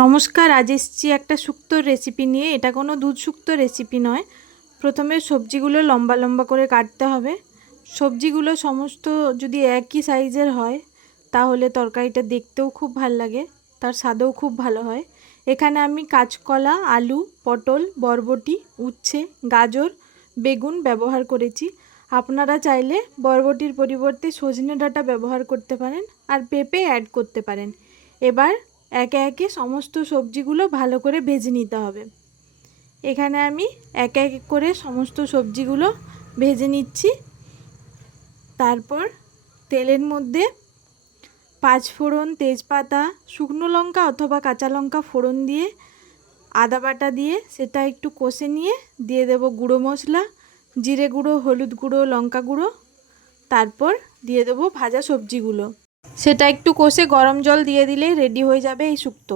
নমস্কার, আজ এসেছি একটা শুক্তোর রেসিপি নিয়ে। এটা কোনো দুধ শুক্তো রেসিপি নয়। প্রথমে সবজিগুলো লম্বা লম্বা করে কাটতে হবে। সবজিগুলো সমস্ত যদি একই সাইজের হয় তাহলে তরকারিটা দেখতেও খুব ভাল লাগে, তার স্বাদও খুব ভালো হয়। এখানে আমি কাঁচকলা, আলু, পটল, বরবটি, উচ্ছে, গাজর, বেগুন ব্যবহার করেছি। আপনারা চাইলে বরবটির পরিবর্তে সজনে ডাঁটা ব্যবহার করতে পারেন আর পেঁপে অ্যাড করতে পারেন। এবার একে একে সমস্ত সবজিগুলো ভালো করে ভেজে নিতে হবে। এখানে আমি একে এক করে সমস্ত সবজিগুলো ভেজে নিচ্ছি। তারপর তেলের মধ্যে পাঁচফোড়ন, তেজপাতা, শুকনো লঙ্কা অথবা কাঁচা লঙ্কা ফোড়ন দিয়ে আদা বাটা দিয়ে সেটা একটু কষে নিয়ে দিয়ে দেব গুঁড়ো মশলা, জিরে গুঁড়ো, হলুদ গুঁড়ো, লঙ্কা গুঁড়ো। তারপর দিয়ে দেবো ভাজা সবজিগুলো। সেটা একটু কষে গরম জল দিয়ে দিলেই রেডি হয়ে যাবে এই শুক্তো।